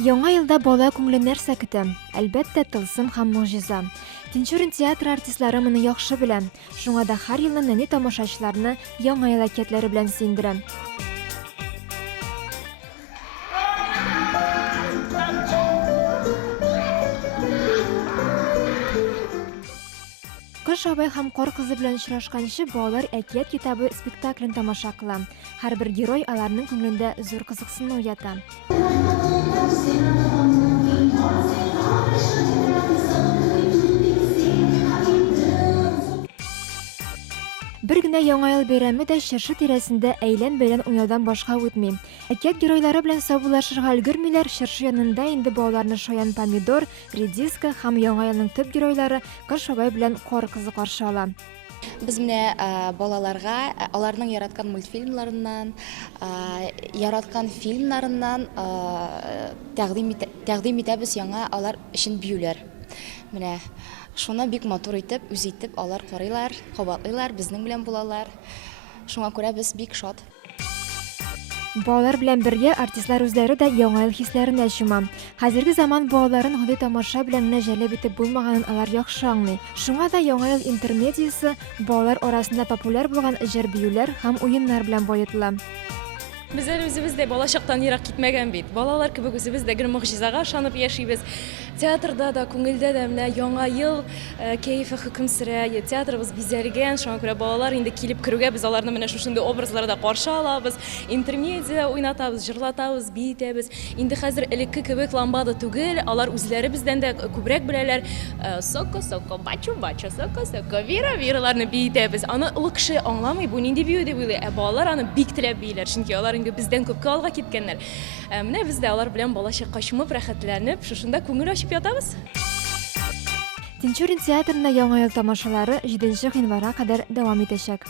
Яңа елда бала күңелен нәрсә көтә? Әлбәттә, тылсым һәм муҗиза. Тинчурин театр артистлары моны яхшы белә. Шуңа да һәр елны нәни тамашачыларны яңа ел әкиятләре белән сөендерә. Кыш абай һәм кар кызы белән очрашканчы балалар әкият китабы спектаклен тамаша кыла. Һәрбер герой аларның күңелендә зур кызыксыну уята. Бер генә яңа ел бәйрәме дә чыршы тирәсендә әйлән-бәйлән уйнаудан башка үтми. Әкият геройлары белән саубуллашырга өлгермиләр, чыршы янында инде балаларны шаян помидор, редиска һәм яңа елның төп геройлары Кыш бабай белән кар кызы каршы ала. Без менә балаларга аларның яраткан мультфильмларыннан, яраткан фильмнарыннан тәкъдим итәбез яңа алар өчен биюләр. Менә шуны бик матур итеп, үз итеп алар карыйлар, кабатлыйлар, безнең белән булалар. Шуңа күрә без бик шат. Балалар белән бергә артистлар үзләре дә яңа ел хисләренә чума. Хәзерге заман балаларын ходай тамаша белән генә җәлеп итеп булмаганын алар яхшы аңлый. Шуңа да яңа ел интермедиясе балалар арасында популяр булган җыр-биюләр һәм уеннар белән баетыла. Без үзебез дә балачактан ерак китмәгән бит. Балалар кебек үзебез дә гел мөгъҗизага ышанып яшибез. Театрда да, күңелдә дә менә яңа ел кәефе хөкем сөрә. Театрыбыз бизәлгән, шуңа күрә балалар инде килеп керүгә без аларны менә шушындый образларда каршы алабыз. Интермедия уйнатабыз, җырлатабыз, биетәбез. Инде хәзер элекке кебек ламбада түгел, алар үзләре бездән дә күбрәк беләләр. Соко, бачу, соко, вираларны биетәбез. Аны олы кеше аңламый, бу нинди бию дип уйлый. Балалар аны бик теләп бийләр, чөнки алар инде бездән күпкә алга киткәннәр. Менә без дә алар белән балачакка чумып, рәхәтләнеп, шушында күңел ачып ятабыз. Тинчурин театрында яңа ел тамашалары 7 гыйнварга кадәр дәвам итәчәк.